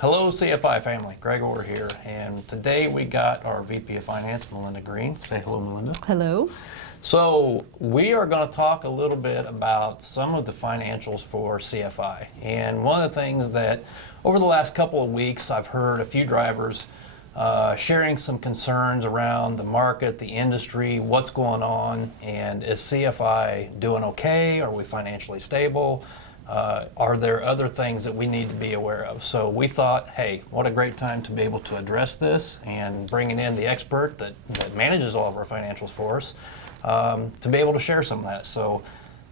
Hello CFI family, Greg Orr here, and today we got our VP of Finance, Melinda Green. Say hello, Melinda. Hello. So we are going to talk a little bit about some of the financials for CFI. And one of the things that over the last couple of weeks I've heard a few drivers sharing some concerns around the market, the industry, what's going on, and is CFI doing okay? Are we financially stable? Are there other things that we need to be aware of? So we thought, hey, what a great time to be able to address this and bringing in the expert that manages all of our financials for us to be able to share some of that. So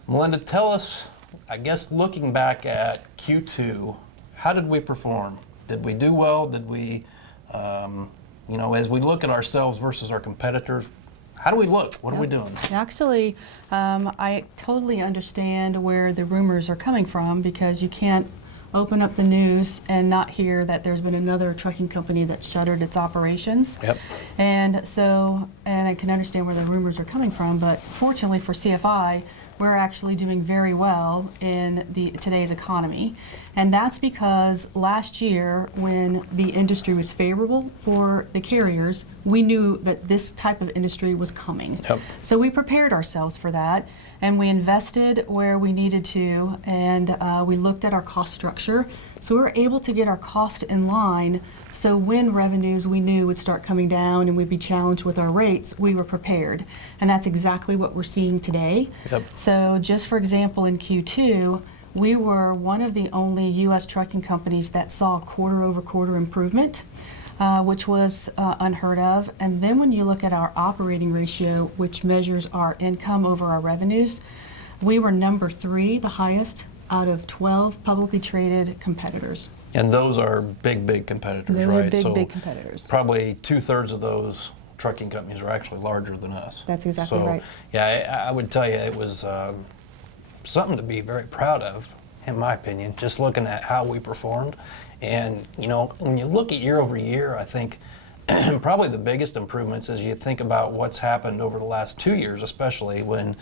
Melinda, tell us, I guess looking back at Q2, how did we perform? Did we do well? Did we, as we look at ourselves versus our competitors, how do we look? What are we doing? Actually, I totally understand where the rumors are coming from, because you can't open up the news and not hear that there's been another trucking company that shuttered its operations. Yep. And I can understand where the rumors are coming from, but fortunately for CFI, we're actually doing very well in today's economy. And that's because last year, when the industry was favorable for the carriers, we knew that this type of industry was coming. Yep. So we prepared ourselves for that, and we invested where we needed to, and we looked at our cost structure. So we were able to get our cost in line, so when revenues we knew would start coming down and we'd be challenged with our rates, we were prepared. And that's exactly what we're seeing today. Yep. So just for example, in Q2, we were one of the only U.S. trucking companies that saw quarter-over-quarter improvement, which was unheard of. And then when you look at our operating ratio, which measures our income over our revenues, we were number 3, the highest out of 12 publicly traded competitors. And those are big competitors, They're right? big competitors. Probably 2/3 of those trucking companies are actually larger than us. That's exactly right. Yeah, I would tell you it was something to be very proud of, in my opinion, just looking at how we performed. And, when you look at year over year, I think probably the biggest improvements is you think about what's happened over the last 2 years, especially when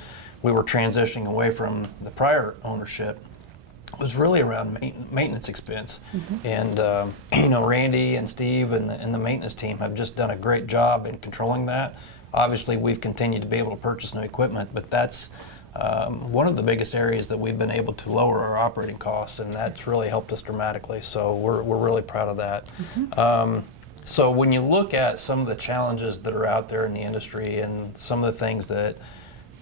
we were transitioning away from the prior ownership, was really around maintenance expense. Mm-hmm. And, Randy and Steve and the maintenance team have just done a great job in controlling that. Obviously, we've continued to be able to purchase new equipment, but that's one of the biggest areas that we've been able to lower our operating costs, and that's really helped us dramatically. So we're really proud of that. Mm-hmm. So when you look at some of the challenges that are out there in the industry and some of the things that,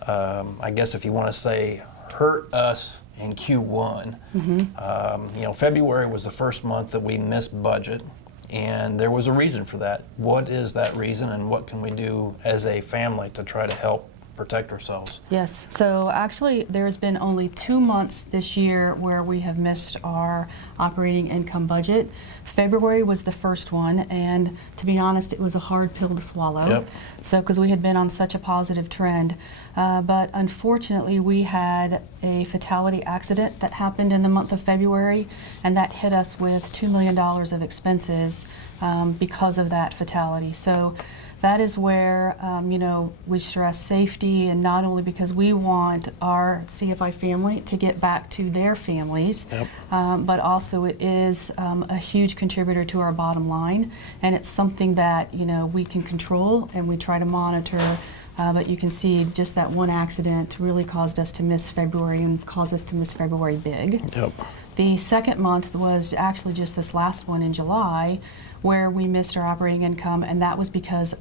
I guess if you want to say, hurt us in Q1, mm-hmm. February was the first month that we missed budget, and there was a reason for that. What is that reason, and what can we do as a family to try to help protect ourselves? Yes, so actually there's been only 2 months this year where we have missed our operating income budget. February was the first one, and to be honest, it was a hard pill to swallow. Yep. So because we had been on such a positive trend. But unfortunately, we had a fatality accident that happened in the month of February, and that hit us with $2 million of expenses because of that fatality. So that is where, we stress safety, and not only because we want our CFI family to get back to their families, yep. But also it is a huge contributor to our bottom line, and it's something that, we can control and we try to monitor. But you can see just that one accident really caused us to miss February, and caused us to miss February big. Yep. The second month was actually just this last one in July, where we missed our operating income, and that was because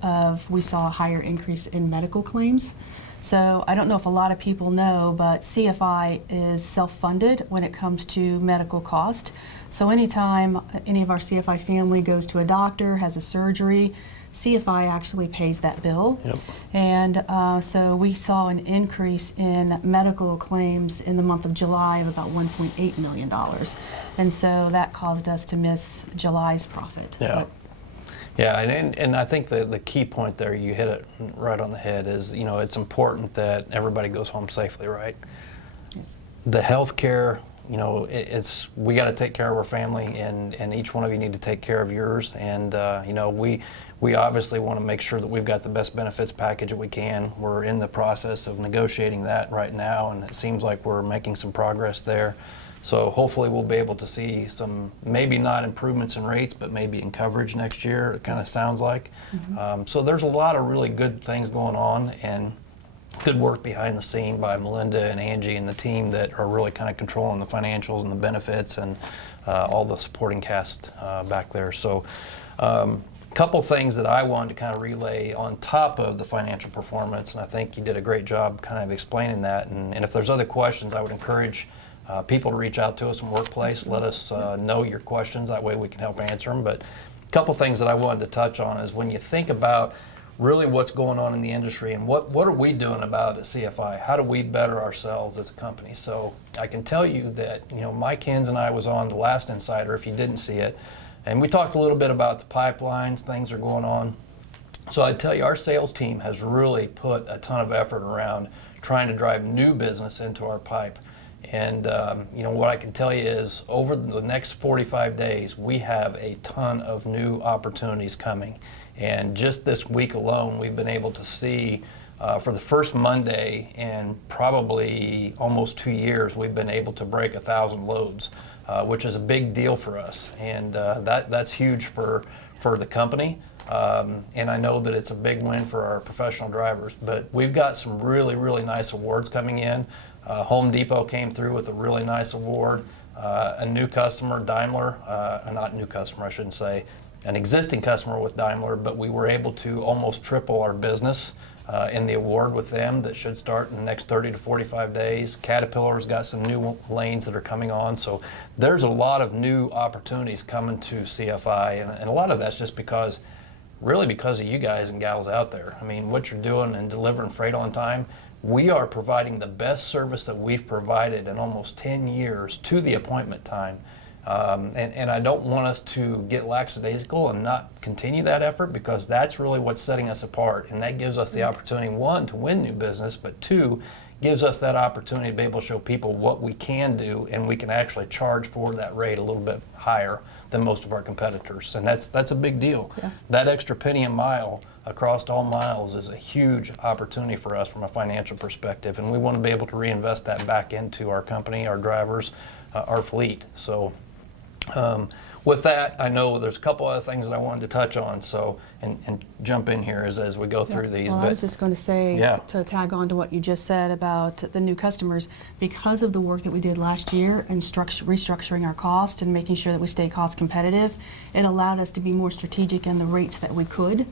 we saw a higher increase in medical claims. So I don't know if a lot of people know, but CFI is self-funded when it comes to medical cost. So anytime any of our CFI family goes to a doctor, has a surgery, CFI actually pays that bill. Yep. And so we saw an increase in medical claims in the month of July of about $1.8 million. And so that caused us to miss July's profit. Yeah. Yeah, and I think the key point there, you hit it right on the head, is, it's important that everybody goes home safely, right? Yes. The health care, we got to take care of our family, and each one of you need to take care of yours. And, we obviously want to make sure that we've got the best benefits package that we can. We're in the process of negotiating that right now, and it seems like we're making some progress there. So hopefully we'll be able to see some, maybe not improvements in rates, but maybe in coverage next year, it kind of sounds like. So there's a lot of really good things going on, and good work behind the scene by Melinda and Angie and the team that are really kind of controlling the financials and the benefits and all the supporting cast back there. So couple things that I wanted to kind of relay on top of the financial performance, and I think you did a great job kind of explaining that. And if there's other questions, I would encourage people to reach out to us in Workplace. Let us know your questions. That way we can help answer them. But a couple things that I wanted to touch on is when you think about really what's going on in the industry and what are we doing about it at CFI? How do we better ourselves as a company? So I can tell you that, you know, Mike Hens and I was on the last Insider, if you didn't see it, and we talked a little bit about the pipelines, things are going on. So I tell you, our sales team has really put a ton of effort around trying to drive new business into our pipe. And you know, what I can tell you is over the next 45 days, we have a ton of new opportunities coming. And just this week alone, we've been able to see for the first Monday in probably almost 2 years, we've been able to break 1,000 loads, which is a big deal for us. And that's huge for the company. And I know that it's a big win for our professional drivers. But we've got some really, really nice awards coming in. Home Depot came through with a really nice award. A new customer, Daimler, not new customer, I shouldn't say, an existing customer with Daimler, but we were able to almost triple our business in the award with them that should start in the next 30 to 45 days. Caterpillar's got some new lanes that are coming on. So there's a lot of new opportunities coming to CFI, and a lot of that's just because of you guys and gals out there. I mean, what you're doing and delivering freight on time, we are providing the best service that we've provided in almost 10 years to the appointment time. And I don't want us to get lackadaisical and not continue that effort, because that's really what's setting us apart. And that gives us the opportunity, one, to win new business, but two, gives us that opportunity to be able to show people what we can do, and we can actually charge for that rate a little bit higher than most of our competitors. And that's a big deal. Yeah. That extra penny a mile across all miles is a huge opportunity for us from a financial perspective, and we want to be able to reinvest that back into our company, our drivers, our fleet. So with that, I know there's a couple other things that I wanted to touch on, so and jump in here as we go through these. Well, I was just going to say, to tag on to what you just said about the new customers, because of the work that we did last year and restructuring our cost and making sure that we stay cost competitive, it allowed us to be more strategic in the rates that we could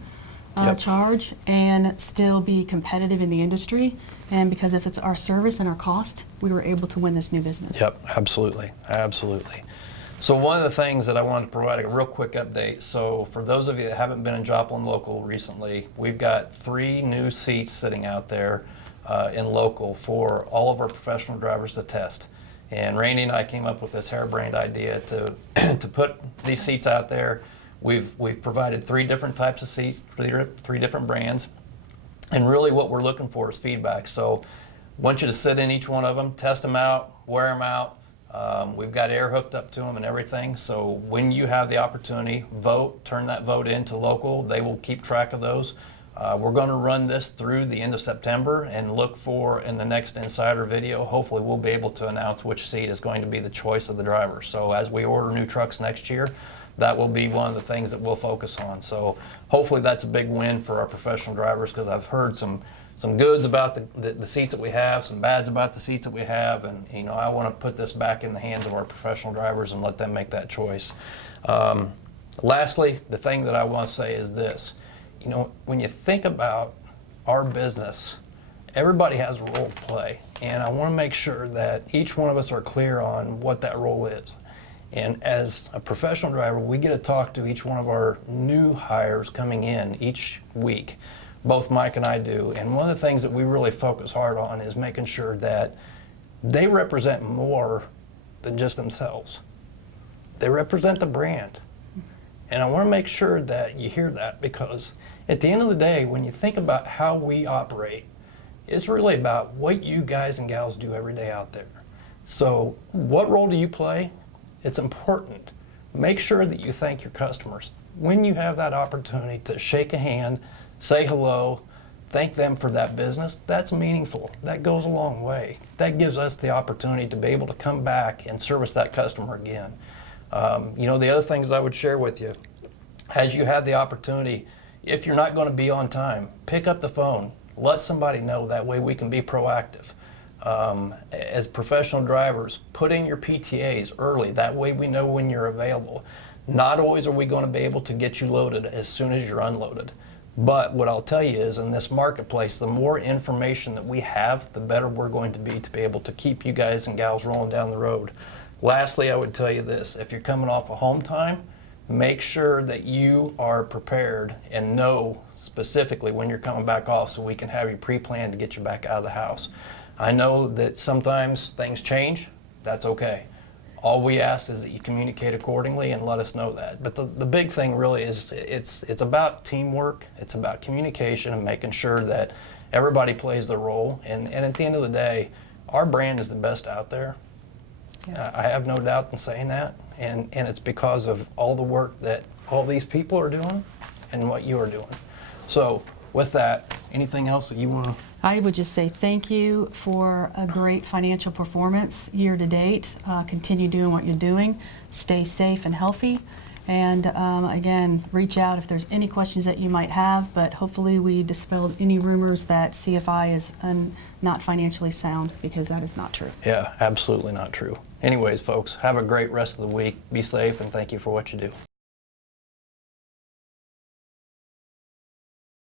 charge and still be competitive in the industry. And because if it's our service and our cost, we were able to win this new business. Yep, absolutely, absolutely. So one of the things that I wanted to provide a real quick update. So for those of you that haven't been in Joplin Local recently, we've got 3 new seats sitting out there in Local for all of our professional drivers to test. And Randy and I came up with this harebrained idea to to put these seats out there. We've provided 3 different types of seats, 3 different brands. And really what we're looking for is feedback. So I want you to sit in each one of them, test them out, wear them out. We've got air hooked up to them and everything, so when you have the opportunity, vote, turn that vote into Local. They will keep track of those. We're going to run this through the end of September and look for, in the next Insider video, hopefully we'll be able to announce which seat is going to be the choice of the driver. So as we order new trucks next year, that will be one of the things that we'll focus on. So hopefully that's a big win for our professional drivers, because I've heard some goods about the seats that we have, some bads about the seats that we have, and you know, I want to put this back in the hands of our professional drivers and let them make that choice. Lastly, the thing that I want to say is this. You know, when you think about our business, everybody has a role to play, and I want to make sure that each one of us are clear on what that role is. And as a professional driver, we get to talk to each one of our new hires coming in each week. Both Mike and I do, and one of the things that we really focus hard on is making sure that they represent more than just themselves. They represent the brand. And I want to make sure that you hear that, because at the end of the day, when you think about how we operate, it's really about what you guys and gals do every day out there. So what role do you play? It's important. Make sure that you thank your customers. When you have that opportunity to shake a hand, say hello, thank them for that business, that's meaningful. That goes a long way. That gives us the opportunity to be able to come back and service that customer again. The other things I would share with you, as you have the opportunity, if you're not going to be on time, pick up the phone. Let somebody know. That way we can be proactive. As professional drivers, put in your PTAs early. That way we know when you're available. Not always are we going to be able to get you loaded as soon as you're unloaded. But what I'll tell you is, in this marketplace, the more information that we have, the better we're going to be able to keep you guys and gals rolling down the road. Lastly, I would tell you this. If you're coming off of home time, make sure that you are prepared and know specifically when you're coming back off so we can have you pre-planned to get you back out of the house. I know that sometimes things change. That's okay. All we ask is that you communicate accordingly and let us know that. But the big thing really is it's about teamwork, it's about communication and making sure that everybody plays their role. And at the end of the day, our brand is the best out there. Yes. I have no doubt in saying that. And it's because of all the work that all these people are doing and what you are doing. So with that, anything else that you want to? I would just say thank you for a great financial performance year to date. Continue doing what you're doing. Stay safe and healthy. And again, reach out if there's any questions that you might have, but hopefully we dispelled any rumors that CFI is not financially sound, because that is not true. Yeah, absolutely not true. Anyways, folks, have a great rest of the week. Be safe, and thank you for what you do.